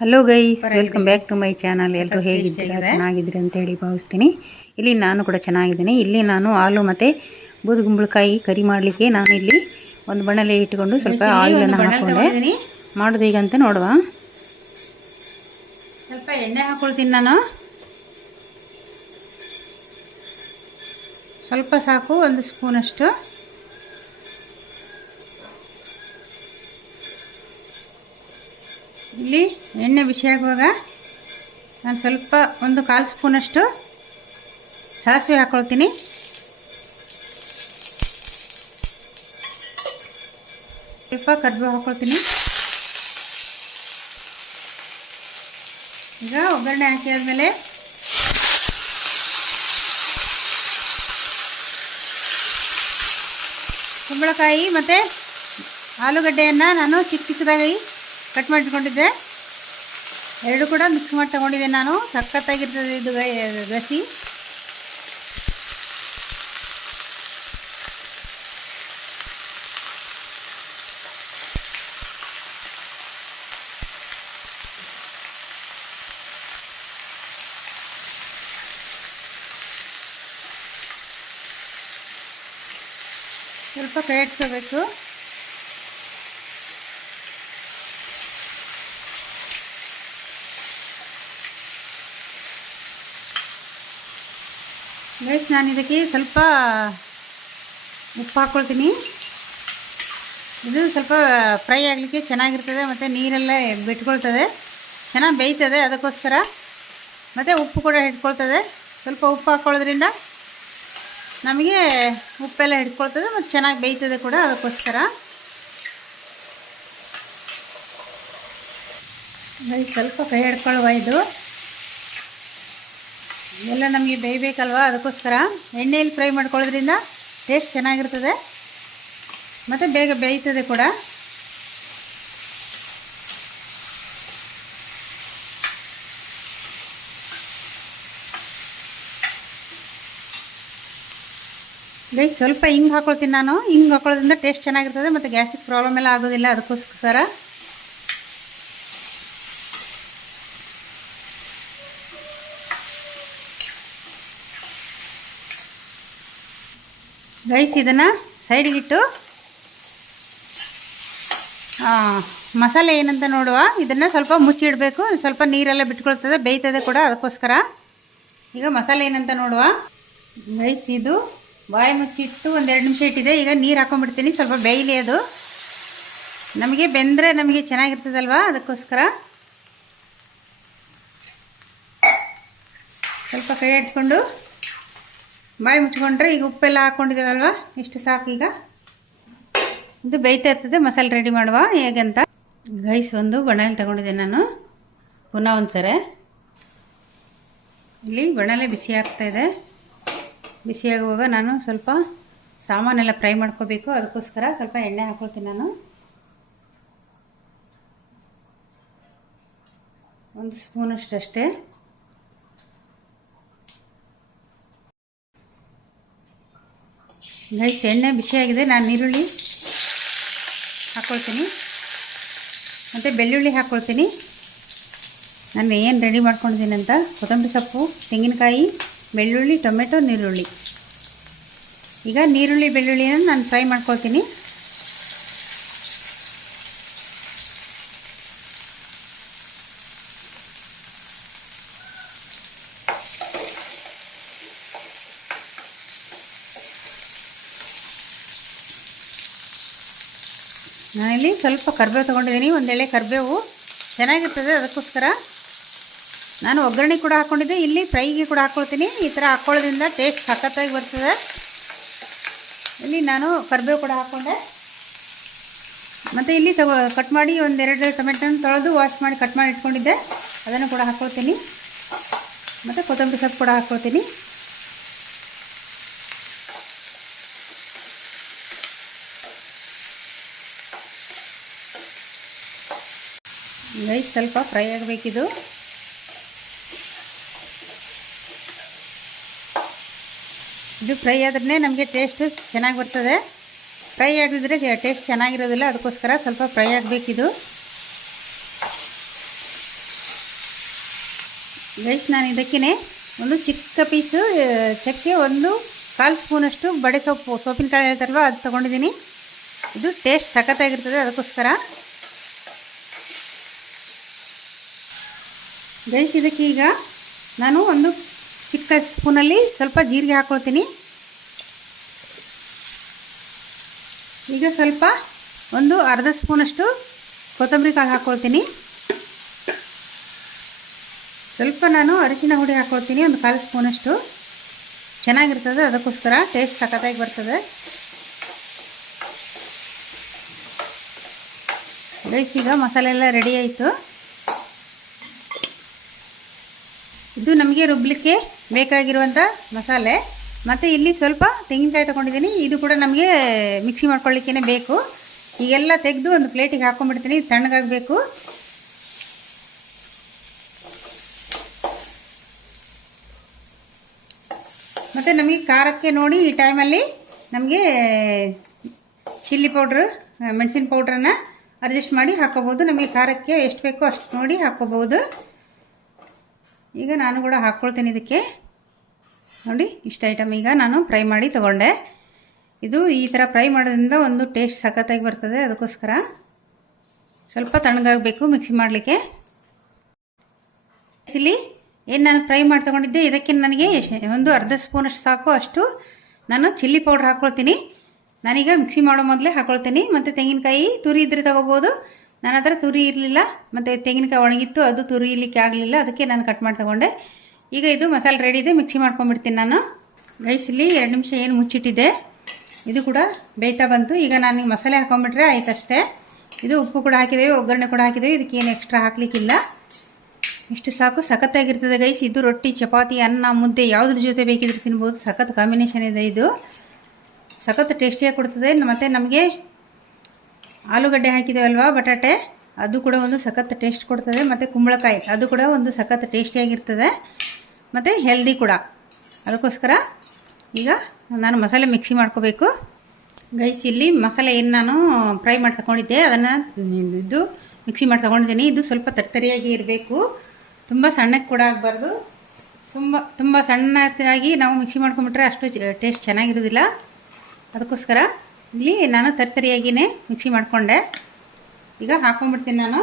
Hello guys, welcome back to my channel. ಎಲ್ಲರೂ ಹೇಗಿದ್ದೀರಾ? ಚೆನ್ನಾಗಿದ್ದೀರಿ ಅಂತೇಳಿ ಭಾವಿಸ್ತೀನಿ. ಇಲ್ಲಿ ನಾನು ಕೂಡ ಚೆನ್ನಾಗಿದ್ದೀನಿ. ಇಲ್ಲಿ ನಾನು ಹಾಲು ಮತ್ತು ಬೂದುಗುಂಬಳಕಾಯಿ ಕರಿ ಮಾಡಲಿಕ್ಕೆ ನಾನು ಇಲ್ಲಿ ಒಂದು ಬಣಲೆ ಇಟ್ಟುಕೊಂಡು ಸ್ವಲ್ಪ ಆಯಿಲನ್ನು ಹಾಕ್ಕೊಂಡೆ. ಮಾಡೋದು ಈಗ ಅಂತ ನೋಡುವ. ಸ್ವಲ್ಪ ಎಣ್ಣೆ ಹಾಕ್ಕೊಳ್ತೀನಿ ನಾನು. ಸ್ವಲ್ಪ ಸಾಕು, ಒಂದು ಸ್ಪೂನಷ್ಟು. ಇಲ್ಲಿ ಎಣ್ಣೆ ಬಿಸಿ ಆಗುವಾಗ ನಾನು ಸ್ವಲ್ಪ ಒಂದು 1/4 ಸ್ಪೂನಷ್ಟು ಸಾಸಿವೆ ಹಾಕ್ಕೊಳ್ತೀನಿ. ಸ್ವಲ್ಪ ಕರಿಬೇವು ಹಾಕ್ಕೊಳ್ತೀನಿ. ಈಗ ಒಗ್ಗರಣೆ ಹಾಕಿ ಆದಮೇಲೆ ಕುಂಬಳಕಾಯಿ ಮತ್ತು ಆಲೂಗಡ್ಡೆಯನ್ನು ನಾನು ಚಿಕ್ಕ ಚಿಕ್ಕದಾಗಿ ಕಟ್ ಮಾಡಿಟ್ಕೊಂಡಿದ್ದೆ. ಎರಡು ಕೂಡ ಮಿಕ್ಸ್ ಮಾಡಿ ತಗೊಂಡಿದ್ದೆ ನಾನು. ಸಖತ್ತಾಗಿರ್ತದೆ ಇದು ಗಸಿ. ಸ್ವಲ್ಪ ಕೈ ಆಡಿಸ್ಕೋಬೇಕು. ಗೈಸ್, ನಾನು ಇದಕ್ಕೆ ಸ್ವಲ್ಪ ಉಪ್ಪು ಹಾಕ್ಕೊಳ್ತೀನಿ. ಇದು ಸ್ವಲ್ಪ ಫ್ರೈ ಆಗಲಿಕ್ಕೆ ಚೆನ್ನಾಗಿರ್ತದೆ ಮತ್ತು ನೀರೆಲ್ಲ ಬಿಟ್ಕೊಳ್ತದೆ, ಚೆನ್ನಾಗಿ ಬೇಯ್ತದೆ. ಅದಕ್ಕೋಸ್ಕರ ಮತ್ತು ಉಪ್ಪು ಕೂಡ ಹಿಡ್ಕೊಳ್ತದೆ. ಸ್ವಲ್ಪ ಉಪ್ಪು ಹಾಕ್ಕೊಳ್ಳೋದ್ರಿಂದ ನಮಗೆ ಉಪ್ಪೆಲ್ಲ ಹಿಡ್ಕೊಳ್ತದೆ ಮತ್ತು ಚೆನ್ನಾಗಿ ಬೇಯ್ತದೆ ಕೂಡ. ಅದಕ್ಕೋಸ್ಕರ ಸ್ವಲ್ಪ ಕೈ ಹಿಡ್ಕೊಳ್ಳುವ. ಇದು ಎಲ್ಲ ನಮಗೆ ಬೇಯಬೇಕಲ್ವ, ಅದಕ್ಕೋಸ್ಕರ ಎಣ್ಣೆಯಲ್ಲಿ ಫ್ರೈ ಮಾಡ್ಕೊಳ್ಳೋದ್ರಿಂದ ಟೇಸ್ಟ್ ಚೆನ್ನಾಗಿರ್ತದೆ ಮತ್ತು ಬೇಗ ಬೇಯ್ತದೆ ಕೂಡ. ಗೈಸ್, ಸ್ವಲ್ಪ ಹಿಂಗೆ ಹಾಕ್ಕೊಳ್ತೀನಿ ನಾನು. ಹಿಂಗೆ ಹಾಕೊಳ್ಳೋದ್ರಿಂದ ಟೇಸ್ಟ್ ಚೆನ್ನಾಗಿರ್ತದೆ ಮತ್ತು ಗ್ಯಾಸ್ಟ್ರಿಕ್ ಪ್ರಾಬ್ಲಮ್ ಎಲ್ಲ ಆಗೋದಿಲ್ಲ. ಅದಕ್ಕೋಸ್ಕರ ಗೈಸ್, ಇದನ್ನು ಸೈಡಿಗಿಟ್ಟು ಮಸಾಲೆ ಏನಂತ ನೋಡುವ. ಇದನ್ನು ಸ್ವಲ್ಪ ಮುಚ್ಚಿಡಬೇಕು. ಸ್ವಲ್ಪ ನೀರೆಲ್ಲ ಬಿಟ್ಕೊಳ್ತದೆ, ಬೇಯ್ತದೆ ಕೂಡ. ಅದಕ್ಕೋಸ್ಕರ ಈಗ ಮಸಾಲೆ ಏನಂತ ನೋಡುವ. ಗೈಸ್, ಇದು ಬಾಯಿ ಮುಚ್ಚಿಟ್ಟು ಒಂದು 2 ನಿಮಿಷ ಇಟ್ಟಿದೆ. ಈಗ ನೀರು ಹಾಕೊಂಡ್ಬಿಡ್ತೀನಿ, ಸ್ವಲ್ಪ ಬೇಯಲಿ. ಅದು ನಮಗೆ ಬೆಂದರೆ ನಮಗೆ ಚೆನ್ನಾಗಿರ್ತದಲ್ವ, ಅದಕ್ಕೋಸ್ಕರ ಸ್ವಲ್ಪ ಕೈ ಆಡಿಸ್ಕೊಂಡು ಬಾಯಿ ಮುಚ್ಕೊಂಡ್ರೆ, ಈಗ ಉಪ್ಪೆಲ್ಲ ಹಾಕ್ಕೊಂಡಿದ್ದೇವಲ್ವ, ಇಷ್ಟು ಸಾಕು. ಈಗ ಇದು ಬೇಯ್ತಾ ಇರ್ತದೆ. ಮಸಾಲೆ ರೆಡಿ ಮಾಡುವ ಹೇಗಂತ. ಗೈಸ್, ಒಂದು ಬಣಲೆ ತಗೊಂಡಿದ್ದೆ ನಾನು. ಪುನಃ ಒಂದು ಸರಿ ಇಲ್ಲಿ ಬಣಲೆ ಬಿಸಿ ಆಗ್ತಾಯಿದೆ. ಬಿಸಿಯಾಗುವಾಗ ನಾನು ಸ್ವಲ್ಪ ಸಾಮಾನೆಲ್ಲ ಫ್ರೈ ಮಾಡ್ಕೋಬೇಕು. ಅದಕ್ಕೋಸ್ಕರ ಸ್ವಲ್ಪ ಎಣ್ಣೆ ಹಾಕ್ಕೊಳ್ತೀನಿ ನಾನು. 1 ಸ್ಪೂನಷ್ಟು ಅಷ್ಟೇ. ಗೈಸ್, ಎಣ್ಣೆ ಬಿಸಿಯಾಗಿದೆ. ನಾನು ಈರುಳ್ಳಿ ಹಾಕ್ಕೊಳ್ತೀನಿ ಮತ್ತು ಬೆಳ್ಳುಳ್ಳಿ ಹಾಕ್ಕೊಳ್ತೀನಿ. ನಾನು ಏನು ರೆಡಿ ಮಾಡ್ಕೊಂಡಿದ್ದೀನಿ ಅಂತ: ಕೊತ್ತಂಬರಿ ಸೊಪ್ಪು, ತೆಂಗಿನಕಾಯಿ, ಬೆಳ್ಳುಳ್ಳಿ, ಟೊಮೆಟೊ, ನೀರುಳ್ಳಿ. ಈಗ ನೀರುಳ್ಳಿ ಬೆಳ್ಳುಳ್ಳಿಯನ್ನು ನಾನು ಫ್ರೈ ಮಾಡ್ಕೊಳ್ತೀನಿ. ನಾನಿಲ್ಲಿ ಸ್ವಲ್ಪ ಕರಿಬೇವು ತೊಗೊಂಡಿದ್ದೀನಿ, 1 ಎಳೆ ಕರಿಬೇವು. ಚೆನ್ನಾಗಿರ್ತದೆ, ಅದಕ್ಕೋಸ್ಕರ ನಾನು ಒಗ್ಗರಣೆ ಕೂಡ ಹಾಕ್ಕೊಂಡಿದ್ದೆ. ಇಲ್ಲಿ ಫ್ರೈಗೆ ಕೂಡ ಹಾಕ್ಕೊಳ್ತೀನಿ. ಈ ಥರ ಹಾಕ್ಕೊಳ್ಳೋದ್ರಿಂದ ಟೇಸ್ಟ್ ಸಖತ್ತಾಗಿ ಬರ್ತದೆ. ಇಲ್ಲಿ ನಾನು ಕರಿಬೇವು ಕೂಡ ಹಾಕ್ಕೊಂಡೆ. ಮತ್ತು ಇಲ್ಲಿ ಕಟ್ ಮಾಡಿ 1-2 ಟೊಮೆಟೊನ ತೊಳೆದು ವಾಶ್ ಮಾಡಿ ಕಟ್ ಮಾಡಿ ಇಟ್ಕೊಂಡಿದ್ದೆ, ಅದನ್ನು ಕೂಡ ಹಾಕ್ಕೊಳ್ತೀನಿ. ಮತ್ತು ಕೊತ್ತಂಬರಿ ಸೊಪ್ಪು ಕೂಡ ಹಾಕ್ಕೊಳ್ತೀನಿ. ಗೈಸ್, ಸ್ವಲ್ಪ ಫ್ರೈ ಆಗಬೇಕಿದು. ಇದು ಫ್ರೈ ಆದ್ರೇ ನಮಗೆ ಟೇಸ್ಟ್ ಚೆನ್ನಾಗಿ ಬರ್ತದೆ. ಫ್ರೈ ಆಗಿದ್ರೆ ಟೇಸ್ಟ್ ಚೆನ್ನಾಗಿರೋದಿಲ್ಲ. ಅದಕ್ಕೋಸ್ಕರ ಸ್ವಲ್ಪ ಫ್ರೈ ಆಗಬೇಕಿದು. ಗೈಸ್ ನಾನು ಇದಕ್ಕೇ ಒಂದು ಚಿಕ್ಕ ಪೀಸು ಚಕ್ಕೆ, ಒಂದು 1/4 ಸ್ಪೂನಷ್ಟು ಬಡೆ ಸೊಪ್ಪಿನ ಕಾಳು ಹೇಳ್ತಾರಲ್ವ ಅದು ತೊಗೊಂಡಿದ್ದೀನಿ. ಇದು ಟೇಸ್ಟ್ ಸಖತ್ತಾಗಿರ್ತದೆ, ಅದಕ್ಕೋಸ್ಕರ ಗೈಸ್ ಇದಕ್ಕೆ ಈಗ ನಾನು ಒಂದು ಚಿಕ್ಕ ಸ್ಪೂನಲ್ಲಿ ಸ್ವಲ್ಪ ಜೀರಿಗೆ ಹಾಕ್ಕೊಳ್ತೀನಿ. ಈಗ ಸ್ವಲ್ಪ ಒಂದು ಅರ್ಧ ಸ್ಪೂನಷ್ಟು ಕೊತ್ತಂಬರಿ ಕಾಳು ಹಾಕ್ಕೊಳ್ತೀನಿ. ಸ್ವಲ್ಪ ನಾನು ಅರಿಶಿನ ಹುಡಿ ಹಾಕ್ಕೊಳ್ತೀನಿ, ಒಂದು 1/4 ಸ್ಪೂನಷ್ಟು. ಚೆನ್ನಾಗಿರ್ತದೆ, ಅದಕ್ಕೋಸ್ಕರ ಟೇಸ್ಟ್ ಸಖತ್ತಾಗಿ ಬರ್ತದೆ. ಗೈಸ್ ಈಗ ಮಸಾಲೆ ಎಲ್ಲ ರೆಡಿ ಆಯಿತು. ಇದು ನಮಗೆ ರುಬ್ಬಲಿಕ್ಕೆ ಬೇಕಾಗಿರುವಂಥ ಮಸಾಲೆ. ಮತ್ತು ಇಲ್ಲಿ ಸ್ವಲ್ಪ ತೆಂಗಿನಕಾಯಿ ತೊಗೊಂಡಿದ್ದೀನಿ, ಇದು ಕೂಡ ನಮಗೆ ಮಿಕ್ಸಿ ಮಾಡ್ಕೊಳ್ಳಿಕ್ಕೇ ಬೇಕು. ಈಗೆಲ್ಲ ತೆಗೆದು ಒಂದು ಪ್ಲೇಟಿಗೆ ಹಾಕ್ಕೊಂಡ್ಬಿಡ್ತೀನಿ, ತಣ್ಣಗಾಗಬೇಕು. ಮತ್ತು ನಮಗೆ ಖಾರಕ್ಕೆ ನೋಡಿ ಈ ಟೈಮಲ್ಲಿ ನಮಗೆ ಚಿಲ್ಲಿ ಪೌಡ್ರು, ಮೆಣಸಿನ ಪೌಡ್ರನ್ನು ಅಡ್ಜಸ್ಟ್ ಮಾಡಿ ಹಾಕ್ಕೋಬೋದು. ನಮಗೆ ಖಾರಕ್ಕೆ ಎಷ್ಟು ಬೇಕೋ ಅಷ್ಟು ನೋಡಿ ಹಾಕ್ಕೋಬೋದು. ಈಗ ನಾನು ಕೂಡ ಹಾಕ್ಕೊಳ್ತೀನಿ ಇದಕ್ಕೆ. ನೋಡಿ ಇಷ್ಟು ಐಟಮ್ ಈಗ ನಾನು ಫ್ರೈ ಮಾಡಿ ತೊಗೊಂಡೆ. ಇದು ಈ ಥರ ಫ್ರೈ ಮಾಡೋದ್ರಿಂದ ಒಂದು ಟೇಸ್ಟ್ ಸಖತ್ತಾಗಿ ಬರ್ತದೆ, ಅದಕ್ಕೋಸ್ಕರ ಸ್ವಲ್ಪ ತಣ್ಣಗಾಗಬೇಕು ಮಿಕ್ಸಿ ಮಾಡಲಿಕ್ಕೆ. ಇಲ್ಲಿ ಏನು ನಾನು ಫ್ರೈ ಮಾಡಿ ತೊಗೊಂಡಿದ್ದೆ, ಇದಕ್ಕೆ ನನಗೆ ಒಂದು ಅರ್ಧ ಸ್ಪೂನಷ್ಟು ಸಾಕು, ಅಷ್ಟು ನಾನು ಚಿಲ್ಲಿ ಪೌಡ್ರ್ ಹಾಕ್ಕೊಳ್ತೀನಿ. ನಾನೀಗ ಮಿಕ್ಸಿ ಮಾಡೋ ಮೊದಲೇ ಹಾಕ್ಕೊಳ್ತೀನಿ. ಮತ್ತು ತೆಂಗಿನಕಾಯಿ ತುರಿ ಇದ್ದರೆ ತೊಗೋಬೋದು. ನನ್ನ ಹತ್ರ ತುರಿ ಇರಲಿಲ್ಲ, ಮತ್ತು ತೆಂಗಿನಕಾಯಿ ಒಣಗಿತ್ತು, ಅದು ತುರಿಲಿಕ್ಕೆ ಆಗಲಿಲ್ಲ, ಅದಕ್ಕೆ ನಾನು ಕಟ್ ಮಾಡಿ ತೊಗೊಂಡೆ. ಈಗ ಇದು ಮಸಾಲೆ ರೆಡಿ ಇದೆ, ಮಿಕ್ಸಿ ಮಾಡ್ಕೊಂಡ್ಬಿಡ್ತೀನಿ ನಾನು. ಗೈಸ್ ಇಲ್ಲಿ 2 ನಿಮಿಷ ಏನು ಮುಚ್ಚಿಟ್ಟಿದ್ದೆ, ಇದು ಕೂಡ ಬೇಯ್ತಾ ಬಂತು. ಈಗ ನಾನು ಮಸಾಲೆ ಹಾಕೊಂಡ್ಬಿಟ್ರೆ ಆಯ್ತಷ್ಟೇ. ಇದು ಉಪ್ಪು ಕೂಡ ಹಾಕಿದ್ದೇವೆ, ಒಗ್ಗರಣೆ ಕೂಡ ಹಾಕಿದ್ದೇವೆ, ಇದಕ್ಕೇನು ಎಕ್ಸ್ಟ್ರಾ ಹಾಕಲಿಕ್ಕಿಲ್ಲ. ಇಷ್ಟು ಸಾಕು, ಸಖತ್ತಾಗಿರ್ತದೆ ಗೈಸ್. ಇದು ರೊಟ್ಟಿ, ಚಪಾತಿ, ಅನ್ನ, ಮುದ್ದೆ ಯಾವುದ್ರ ಜೊತೆ ಬೇಕಿದ್ರೆ ತಿನ್ಬೋದು. ಸಖತ್ ಕಾಂಬಿನೇಷನ್ ಇದೆ ಇದು, ಸಖತ್ ಟೇಸ್ಟಿಯಾಗಿ ಕೊಡ್ತದೆ. ಮತ್ತು ನಮಗೆ ಆಲೂಗಡ್ಡೆ ಹಾಕಿದ್ದೇವಲ್ವ, ಬಟಾಟೆ, ಅದು ಕೂಡ ಒಂದು ಸಖತ್ ಟೇಸ್ಟ್ ಕೊಡ್ತದೆ. ಮತ್ತು ಕುಂಬಳಕಾಯಿ, ಅದು ಕೂಡ ಒಂದು ಸಖತ್ ಟೇಸ್ಟಿಯಾಗಿರ್ತದೆ, ಮತ್ತು ಹೆಲ್ದಿ ಕೂಡ. ಅದಕ್ಕೋಸ್ಕರ ಈಗ ನಾನು ಮಸಾಲೆ ಮಿಕ್ಸಿ ಮಾಡ್ಕೋಬೇಕು. ಗೈಸ್ ಇಲ್ಲಿ ಮಸಾಲೆ ಏನು ನಾನು ಫ್ರೈ ಮಾಡಿ ತಗೊಂಡಿದ್ದೆ, ಅದನ್ನು ಇದು ಮಿಕ್ಸಿ ಮಾಡಿ ತಗೊಂಡಿದ್ದೀನಿ. ಇದು ಸ್ವಲ್ಪ ತರ್ತರಿಯಾಗಿ ಇರಬೇಕು, ತುಂಬ ಸಣ್ಣಕ್ಕೆ ಕೂಡ ಆಗಬಾರ್ದು. ತುಂಬ ಸಣ್ಣದಾಗಿ ನಾವು ಮಿಕ್ಸಿ ಮಾಡ್ಕೊಂಬಿಟ್ರೆ ಅಷ್ಟು ಟೇಸ್ಟ್ ಚೆನ್ನಾಗಿರೋದಿಲ್ಲ. ಅದಕ್ಕೋಸ್ಕರ ಇಲ್ಲಿ ನಾನು ತರ್ತರಿಯಾಗಿಯೇ ಮಿಕ್ಸಿ ಮಾಡಿಕೊಂಡೆ. ಈಗ ಹಾಕ್ಕೊಂಡ್ಬಿಡ್ತೀನಿ ನಾನು.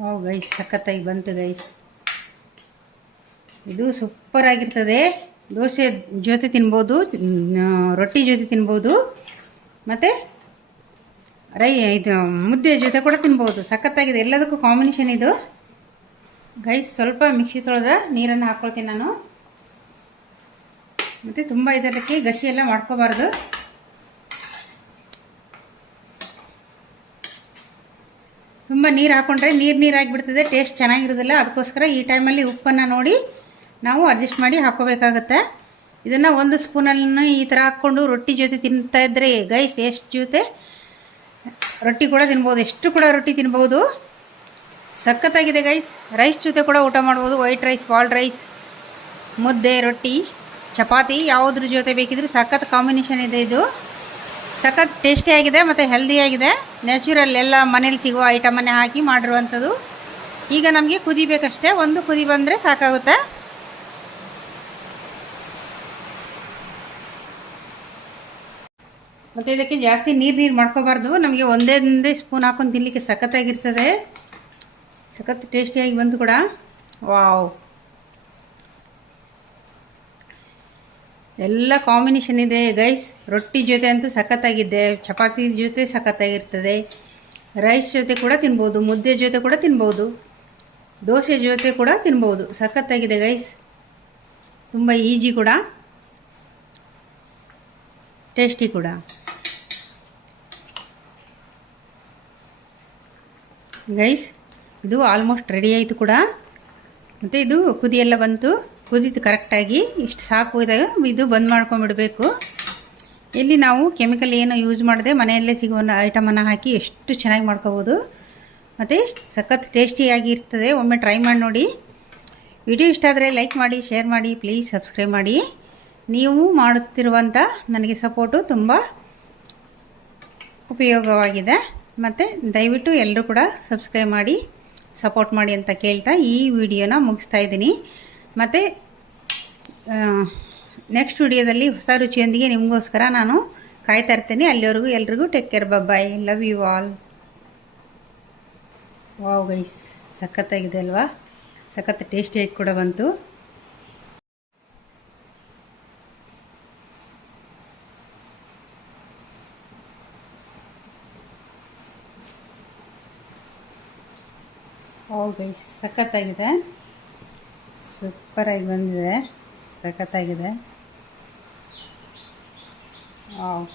ವಾವ್ ಗೈಸ್, ಸಖತ್ತಾಗಿ ಬಂತು ಗೈಸ್. ಇದು ಸೂಪರ್ ಆಗಿರ್ತದೆ. ದೋಸೆ ಜೊತೆ ತಿನ್ಬೋದು, ರೊಟ್ಟಿ ಜೊತೆ ತಿನ್ಬೋದು, ಮತ್ತು ಇದು ಮುದ್ದೆ ಜೊತೆ ಕೂಡ ತಿನ್ಬೋದು. ಸಖತ್ತಾಗಿದೆ, ಎಲ್ಲದಕ್ಕೂ ಕಾಂಬಿನೇಷನ್ ಇದು ಗೈಸ್. ಸ್ವಲ್ಪ ಮಿಕ್ಸಿ ತೊಳೆದ ನೀರನ್ನು ಹಾಕ್ಕೊಳ್ತೀನಿ ನಾನು. ಮತ್ತು ತುಂಬ ಇದಕ್ಕೆ ಗಸಿ ಎಲ್ಲ ಮಾಡ್ಕೋಬಾರ್ದು. ತುಂಬ ನೀರು ಹಾಕ್ಕೊಂಡ್ರೆ ನೀರಾಗಿಬಿಡ್ತದೆ, ಟೇಸ್ಟ್ ಚೆನ್ನಾಗಿರೋದಿಲ್ಲ. ಅದಕ್ಕೋಸ್ಕರ ಈ ಟೈಮಲ್ಲಿ ಉಪ್ಪನ್ನು ನೋಡಿ ನಾವು ಅಡ್ಜಸ್ಟ್ ಮಾಡಿ ಹಾಕ್ಕೋಬೇಕಾಗತ್ತೆ. ಇದನ್ನು 1 ಸ್ಪೂನನ್ನು ಈ ಥರ ಹಾಕ್ಕೊಂಡು ರೊಟ್ಟಿ ಜೊತೆ ತಿಂತಾಯಿದ್ರೆ ಗೈಸ್, ಎಷ್ಟು ಜೊತೆ ರೊಟ್ಟಿ ಕೂಡ ತಿನ್ಬೋದು, ಎಷ್ಟು ಕೂಡ ರೊಟ್ಟಿ ತಿನ್ಬೋದು. ಸಖತ್ತಾಗಿದೆ ಗೈಸ್. ರೈಸ್ ಜೊತೆ ಕೂಡ ಊಟ ಮಾಡ್ಬೋದು. ವೈಟ್ ರೈಸ್, ಬಾಲ್ಡ್ ರೈಸ್, ಮುದ್ದೆ, ರೊಟ್ಟಿ, ಚಪಾತಿ, ಯಾವುದ್ರ ಜೊತೆ ಬೇಕಿದ್ರೂ ಸಖತ್ ಕಾಂಬಿನೇಷನ್ ಇದೆ. ಇದು ಸಖತ್ ಟೇಸ್ಟಿಯಾಗಿದೆ ಮತ್ತು ಹೆಲ್ದಿಯಾಗಿದೆ. ನ್ಯಾಚುರಲ್, ಎಲ್ಲ ಮನೇಲಿ ಸಿಗೋ ಐಟಮನ್ನೇ ಹಾಕಿ ಮಾಡಿರುವಂಥದ್ದು. ಈಗ ನಮಗೆ ಕುದಿಬೇಕಷ್ಟೇ, ಒಂದು ಕುದಿ ಬಂದರೆ ಸಾಕಾಗುತ್ತೆ. ಮತ್ತು ಇದಕ್ಕೆ ಜಾಸ್ತಿ ನೀರು ಮಾಡ್ಕೋಬಾರ್ದು. ನಮಗೆ ಒಂದೇ ಸ್ಪೂನ್ ಹಾಕೊಂಡು ತಿನ್ನಲಿಕ್ಕೆ ಸಖತ್ತಾಗಿರ್ತದೆ, ಸಖತ್ ಟೇಸ್ಟಿಯಾಗಿ ಬಂತು ಕೂಡ. ವಾವ್, ಎಲ್ಲ ಕಾಂಬಿನೇಷನ್ ಇದೆ ಗೈಸ್. ರೊಟ್ಟಿ ಜೊತೆ ಅಂತೂ ಸಖತ್ತಾಗಿದೆ, ಚಪಾತಿ ಜೊತೆ ಸಖತ್ತಾಗಿರ್ತದೆ, ರೈಸ್ ಜೊತೆ ಕೂಡ ತಿನ್ಬೋದು, ಮುದ್ದೆ ಜೊತೆ ಕೂಡ ತಿನ್ಬೋದು, ದೋಸೆ ಜೊತೆ ಕೂಡ ತಿನ್ಬೋದು. ಸಖತ್ತಾಗಿದೆ ಗೈಸ್, ತುಂಬ ಈಜಿ ಕೂಡ, ಟೇಸ್ಟಿ ಕೂಡ. ಗೈಸ್ ಇದು ಆಲ್ಮೋಸ್ಟ್ ರೆಡಿ ಆಯಿತು ಕೂಡ. ಮತ್ತು ಇದು ಕುದಿಯೆಲ್ಲ ಬಂತು, ಕುದೀತು ಕರೆಕ್ಟಾಗಿ. ಇಷ್ಟು ಸಾಕು. ಇದಾಗ ಇದು ಬಂದ್ ಮಾಡ್ಕೊಂಬಿಡಬೇಕು. ಇಲ್ಲಿ ನಾವು ಕೆಮಿಕಲ್ ಏನು ಯೂಸ್ ಮಾಡದೆ ಮನೆಯಲ್ಲೇ ಸಿಗುವ ಐಟಮನ್ನು ಹಾಕಿ ಎಷ್ಟು ಚೆನ್ನಾಗಿ ಮಾಡ್ಕೋಬೋದು ಮತ್ತು ಸಖತ್ ಟೇಸ್ಟಿಯಾಗಿ ಇರ್ತದೆ. ಒಮ್ಮೆ ಟ್ರೈ ಮಾಡಿ ನೋಡಿ. ವಿಡಿಯೋ ಇಷ್ಟ ಆದರೆ ಲೈಕ್ ಮಾಡಿ, ಶೇರ್ ಮಾಡಿ, ಪ್ಲೀಸ್ ಸಬ್ಸ್ಕ್ರೈಬ್ ಮಾಡಿ. ನೀವು ಮಾಡುತ್ತಿರುವಂಥ ನನಗೆ ಸಪೋರ್ಟು ತುಂಬ ಉಪಯೋಗವಾಗಿದೆ. ಮತ್ತು ದಯವಿಟ್ಟು ಎಲ್ಲರೂ ಕೂಡ ಸಬ್ಸ್ಕ್ರೈಬ್ ಮಾಡಿ ಸಪೋರ್ಟ್ ಮಾಡಿ ಅಂತ ಕೇಳ್ತಾ ಈ ವಿಡಿಯೋನ ಮುಗಿಸ್ತಾ ಇದ್ದೀನಿ. ಮತ್ತು ನೆಕ್ಸ್ಟ್ ವಿಡಿಯೋದಲ್ಲಿ ಹೊಸ ರುಚಿಯೊಂದಿಗೆ ನಿಮಗೋಸ್ಕರ ನಾನು ಕಾಯ್ತಾ ಇರ್ತೀನಿ. ಅಲ್ಲಿವರೆಗೂ ಎಲ್ರಿಗೂ take care, bye, love you all. Wow guys, ಸಖತ್ತಾಗಿದೆ ಅಲ್ವಾ? ಸಖತ್ ಟೇಸ್ಟಿಯಾಗಿ ಕೂಡ ಬಂತು. ವಾವ್ ಗೈಸ್, ಸಖತ್ತಾಗಿದೆ, ಸೂಪರಾಗಿ ಬಂದಿದೆ, ಸಖತ್ತಾಗಿದೆ. ವಾವ್.